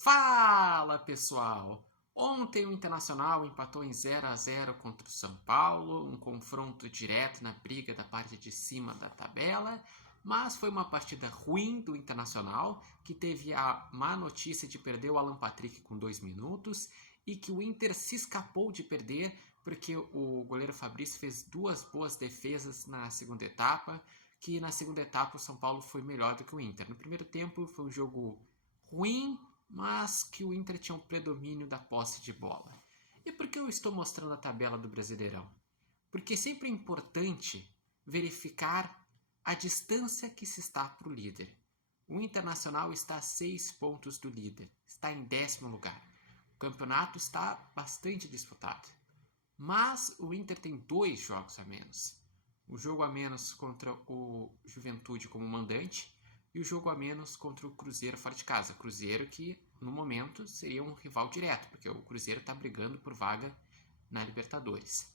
Fala, pessoal! Ontem o Internacional empatou em 0-0 contra o São Paulo, um confronto direto na briga da parte de cima da tabela, mas foi uma partida ruim do Internacional, que teve a má notícia de perder o Alan Patrick com 2 minutos e que o Inter se escapou de perder porque o goleiro Fabrício fez 2 boas defesas na segunda etapa, que na segunda etapa o São Paulo foi melhor do que o Inter. No primeiro tempo foi um jogo ruim, mas que o Inter tinha um predomínio da posse de bola. E por que eu estou mostrando a tabela do Brasileirão? Porque sempre é importante verificar a distância que se está para o líder. O Internacional está a 6 pontos do líder, está em 10º lugar. O campeonato está bastante disputado. Mas o Inter tem 2 jogos a menos. O jogo a menos contra o Juventude como mandante e o jogo a menos contra o Cruzeiro fora de casa. Cruzeiro que, no momento, seria um rival direto, porque o Cruzeiro está brigando por vaga na Libertadores.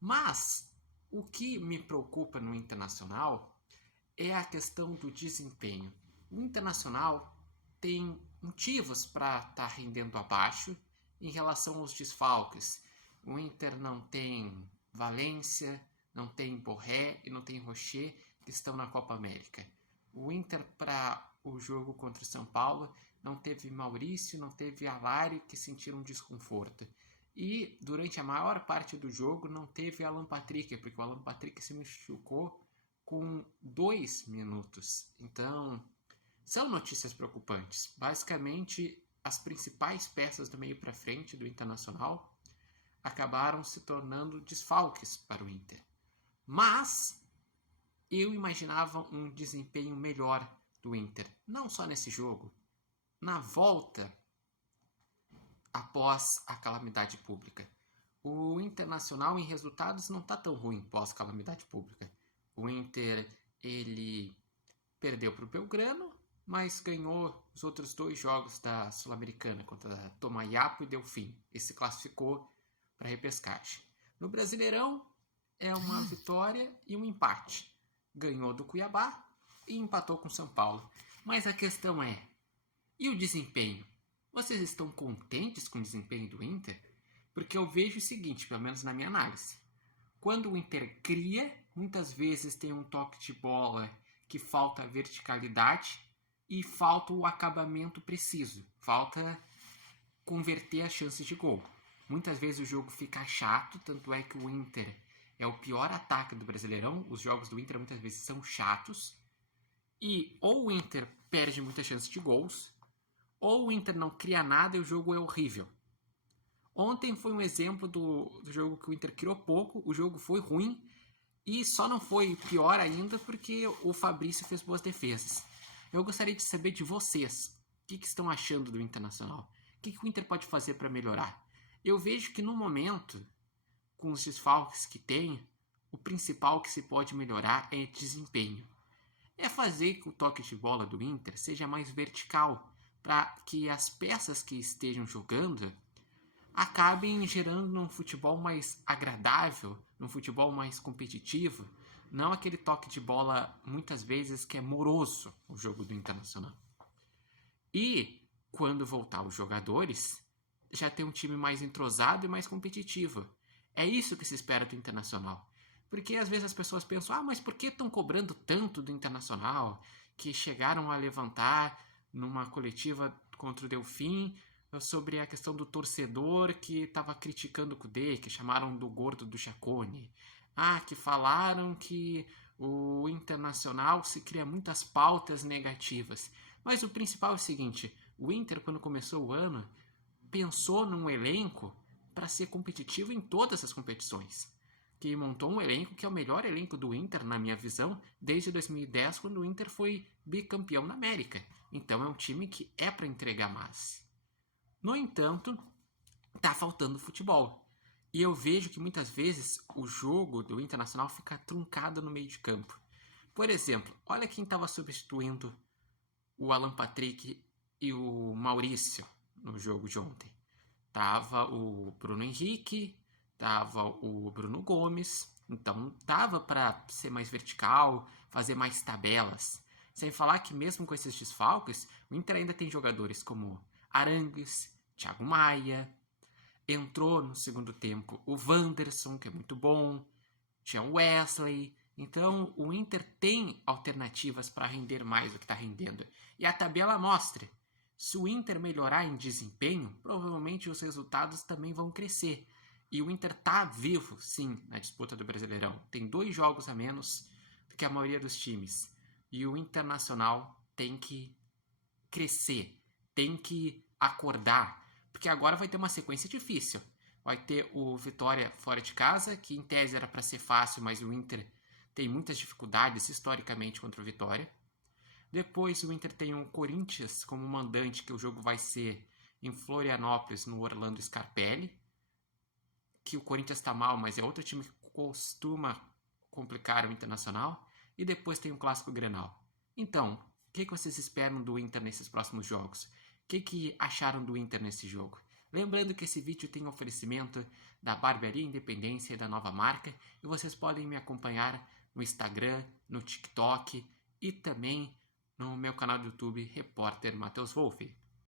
Mas o que me preocupa no Internacional é a questão do desempenho. O Internacional tem motivos para estar rendendo abaixo em relação aos desfalques. O Inter não tem Valência, não tem Borré e não tem Rocher, que estão na Copa América. O Inter, para o jogo contra o São Paulo, não teve Maurício, não teve Alário, que sentiram desconforto. E durante a maior parte do jogo não teve Alan Patrick, porque o Alan Patrick se machucou com 2 minutos. Então, são notícias preocupantes. Basicamente, as principais peças do meio para frente do Internacional acabaram se tornando desfalques para o Inter. Mas eu imaginava um desempenho melhor do Inter, não só nesse jogo, na volta após a calamidade pública. O Internacional em resultados não está tão ruim pós-calamidade pública. O Inter, ele perdeu para o Belgrano, mas ganhou os outros 2 jogos da Sul-Americana contra Tomayapo e Delfim. E se classificou para a repescagem. No Brasileirão, é uma vitória e um empate. Ganhou do Cuiabá e empatou com o São Paulo. Mas a questão é, e o desempenho? Vocês estão contentes com o desempenho do Inter? Porque eu vejo o seguinte, pelo menos na minha análise. Quando o Inter cria, muitas vezes tem um toque de bola que falta verticalidade e falta o acabamento preciso. Falta converter as chances de gol. Muitas vezes o jogo fica chato, tanto é que o Inter é o pior ataque do Brasileirão. Os jogos do Inter muitas vezes são chatos. E ou o Inter perde muitas chances de gols, ou o Inter não cria nada e o jogo é horrível. Ontem foi um exemplo do jogo que o Inter criou pouco, o jogo foi ruim e só não foi pior ainda porque o Fabrício fez boas defesas. Eu gostaria de saber de vocês, o que estão achando do Internacional? O que o Inter pode fazer para melhorar? Eu vejo que no momento, com os desfalques que tem, o principal que se pode melhorar é desempenho. É fazer que o toque de bola do Inter seja mais vertical, para que as peças que estejam jogando acabem gerando um futebol mais agradável, um futebol mais competitivo, não aquele toque de bola muitas vezes que é moroso o jogo do Internacional. E quando voltar os jogadores, já tem um time mais entrosado e mais competitivo. É isso que se espera do Internacional. Porque às vezes as pessoas pensam, mas por que estão cobrando tanto do Internacional? Que chegaram a levantar numa coletiva contra o Delfim sobre a questão do torcedor que estava criticando o Kudê, que chamaram do gordo do Chacone. Que falaram que o Internacional se cria muitas pautas negativas. Mas o principal é o seguinte, o Inter, quando começou o ano, pensou num elenco para ser competitivo em todas as competições. Que montou um elenco que é o melhor elenco do Inter, na minha visão, desde 2010, quando o Inter foi bicampeão na América. Então é um time que é para entregar mais. No entanto, tá faltando futebol. E eu vejo que muitas vezes o jogo do Internacional fica truncado no meio de campo. Por exemplo, olha quem estava substituindo o Alan Patrick e o Maurício no jogo de ontem. Tava o Bruno Henrique, tava o Bruno Gomes, então dava para ser mais vertical, fazer mais tabelas. Sem falar que mesmo com esses desfalques, o Inter ainda tem jogadores como Arangues, Thiago Maia. Entrou no segundo tempo o Wanderson, que é muito bom. Tinha o Wesley. Então, o Inter tem alternativas para render mais do que está rendendo. E a tabela mostra. Se o Inter melhorar em desempenho, provavelmente os resultados também vão crescer. E o Inter está vivo, sim, na disputa do Brasileirão. Tem 2 jogos a menos do que a maioria dos times. E o Internacional tem que crescer, tem que acordar, porque agora vai ter uma sequência difícil. Vai ter o Vitória fora de casa, que em tese era para ser fácil, mas o Inter tem muitas dificuldades historicamente contra o Vitória. Depois o Inter tem um Corinthians como mandante, que o jogo vai ser em Florianópolis, no Orlando Scarpelli, que o Corinthians está mal, mas é outro time que costuma complicar o Internacional. E depois tem o Clássico Grenal. Então, o que vocês esperam do Inter nesses próximos jogos? O que acharam do Inter nesse jogo? Lembrando que esse vídeo tem oferecimento da Barbearia Independência e da Nova Marca, e vocês podem me acompanhar no Instagram, no TikTok e também no meu canal do YouTube, Repórter Matheus Wolff.